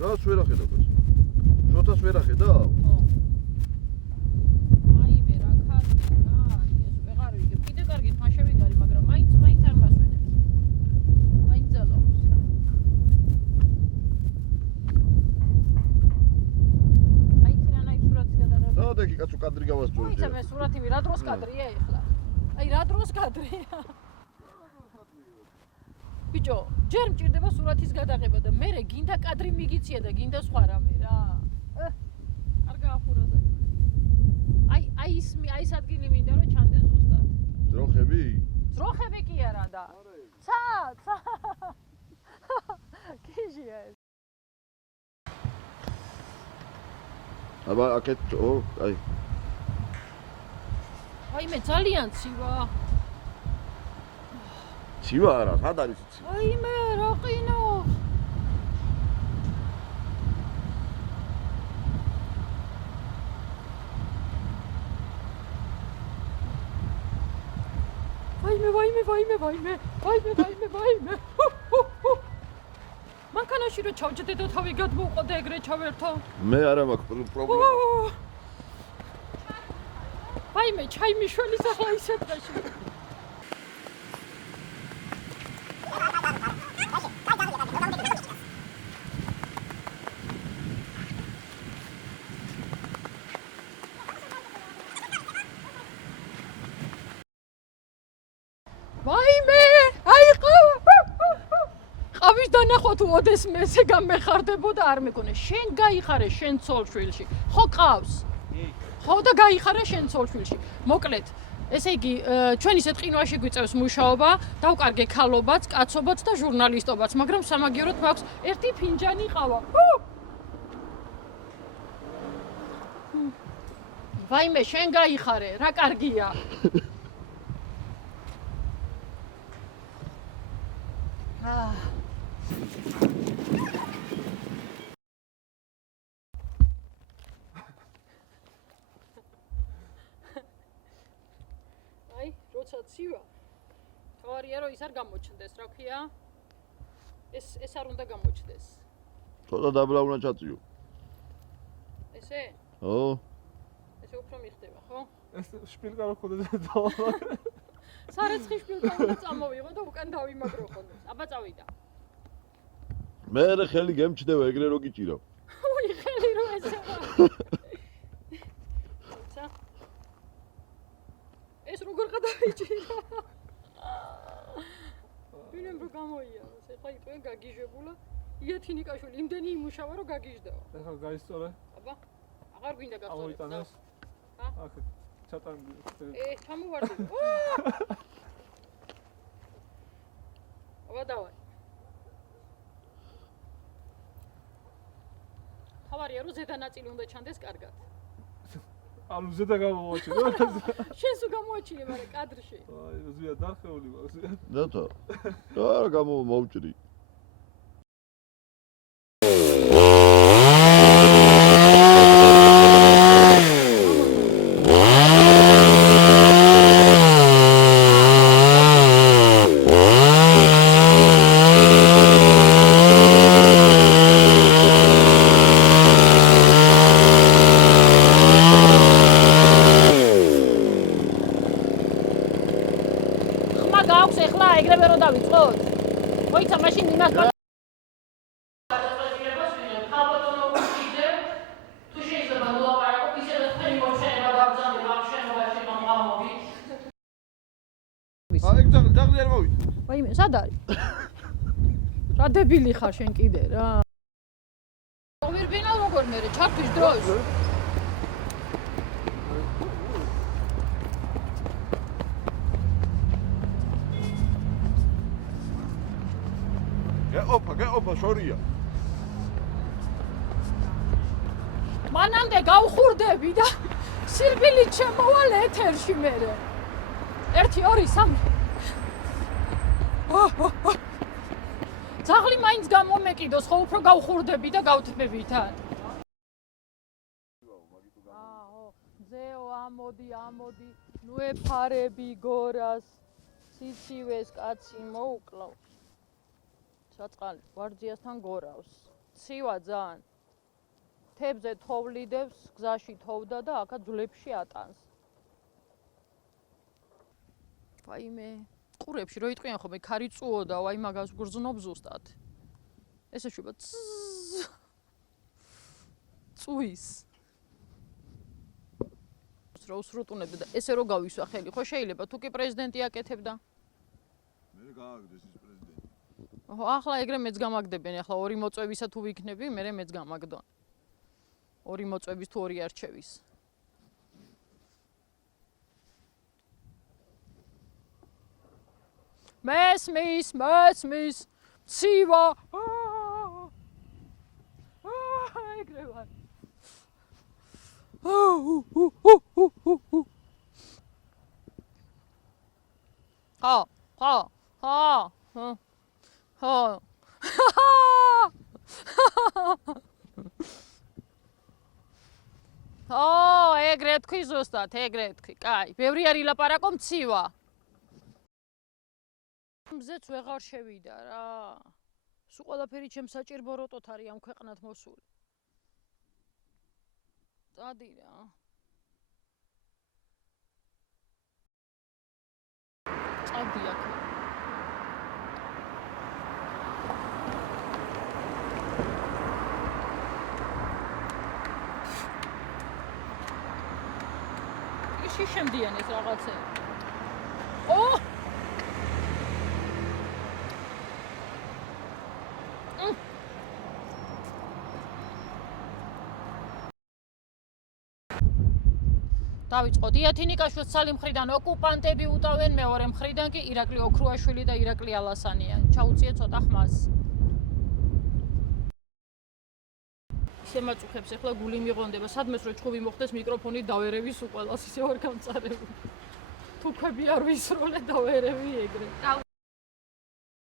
რას ვერ ახედავ? შოთას ვერ ახედავ? ხო. აიმე რა ხარია, ეს ვეღარ ვიგებ. კიდე კარგით მაშევიგარი, მაგრამ მაინც არ მასვენებს. მაინც ძალავს. აი ცრანაი სურათი გადაღებ. დადეგი კაცო კადრი გავასწორი. მოიცა მე სურათი რა დროს კადრია ეხლა? აი რა დროს კადრია? ბიჭო, ჯერ მჭირდება სურათის გადაღება და მერე გინდა კადრი მიგიცია და გინდა სხვა რამე რა. არ გაახურა და. აი ის ადგილი მინდა რომ ჩანდეს ზუსტად. ძროხები? ძროხები კი არა და. ცა. კიჟია ეს. აბა აქეთ აი. აი მე ძალიან ცივა. ცივა არა, სად არის ცივა? აი მე რა ყინო. ვაიმე. მანქანაში რო ჩავჯდე და თავი გადმოვყოდე ეგრე ჩავერთო. მე არა მაქვს პრობლემა. ვაიმე, ჩაი მიშველის ახლა ისეთ დღეში. ვაიმე, აიყო. ყავის დანახვა თუ ოდეს მესე გამეხარდებოდა არ მეკონე. შენ გაიხარე შენ ცოლშვილში. ხო ყავს? ხო და გაიხარა შენ ცოლშვილში. მოკლედ, ესე იგი, ჩვენ ისეთ ყინვაში გვიწევს მუშაობა, დავკარგე ქალობაც, კაცობაც და ჟურნალისტობაც, მაგრამ სამაგიეროდ მაქვს ერთი ფინჯანი ყავა. ვაიმე, შენ გაიხარე, რა კარგია. აი, როცა ცივა. თავარია რომ ის არ გამოჩნდეს, რა ქვია? ეს არ უნდა გამოჩნდეს. ცოტა დაბლა უნდა ჩაწიო. ესე? ო. ესე უფრო მიხდება, ხო? ეს შპილკა რო ხოდა დავალა. სარეცხი შპილკა უნდა წამოვიღო და უკან დავიმაგრო ხონდეს. აბა წავიდა. მე ხელი გემჩნდება ეგრე რო გიჭირავ. უი, ხელი რო ესე. ეს როგორ გადავიჭირა? ვინმე რო გამოიაროს, ეხლა იტყვიან გაგიჟებულა. იათინიკაშვილი იმდენი იმუშავა რომ გაგიჟდება. ეხლა გაისწორე. აბა, აღარ გვინდა გასწორე. ამოიტანეს. აქ ჩატანგი. ჩამოვარდი. აბა დავარ. თავარია რომ ზედანაწილი უნდა ჩანდეს კარგად. ანუ ზედა გამოვაჩინო. შენს უგამოაჩინე, მაგრამ კადრში. აი, ზია დახეული მაქვს. დათო. რა გამოვჭრი. მოიცა მაშინ იმას აი, ძაღლი არ მოვიდა. ვაიმე, სად არის? რა დებილი ხარ შენ კიდე რა? ვერბენა როგორ მე ჩართვის დროს? გეყოფა, შორია. მანამდე გავხურდები და სირბილით შემოვალ ეთერში მერე. 1 2 3 ძაღლი მაინც გამომეკიდოს, ხო უფრო გავხურდები და გავთბები თან. ძეო ამოდი, ნუ ეფარები გორას, სიცივეს კაცი მოუკლავ. საწყალი ვარძიასთან გორავს. ცივა ძალიან. თებზე თოვლიდებს, გზაში თოვდა და აქა ძვლებში ატანს. ვაიმე, ყურებში რო იტყვიან ხოლმე ქარი წუოდა, ვაი მაგას გრძნობ ზუსტად. ესე შვება წუის. რო უსრუტუნებდა და ესე რო გავისვა ხელი, ხო შეიძლება თუ კი პრეზიდენტი აკეთებდა? მე გააგდეს ის პრეზიდენტი. ხო, ახლა ეგრე მეც გამაგდებენ, ახლა ორი მოწვევისა თუ ვიქნები, მე მეც გამაგდონ. ორი მოწვევის თუ ორი არჩევის. მესმის, ცივა. ეგრე ვარ. ეგრე თქვი ზუსტად, ეგრე თქვი. კაი, ბევრი არ ილაპარაკო მცივა. მზეც ვეღარ შევიდა რა. სულ ყველაფერი ჩემს საჭირბო როტოთ არის ამ ქვეყნად მოსული. წადი რა. წადი აქ. ისე შემდიან ეს რაღაცები. დავიწყოთ. იათინიკაშვილს ცალი მხრიდან ოკუპანტები უტავენ, მეორე მხრიდან კი ირაკლი ოქრუაშვილი და ირაკლი ალასანია. ჩაუწიე ცოტა ხმას. ისე მაწუხებს ახლა გული მიღონდება. სადმეს რო ჩხუბი მოხდეს მიკროფონი დავერევის უყველას ისე ვარ გამწარებული. თუ ქვები არ ვისროლე დავერევი ეგრე.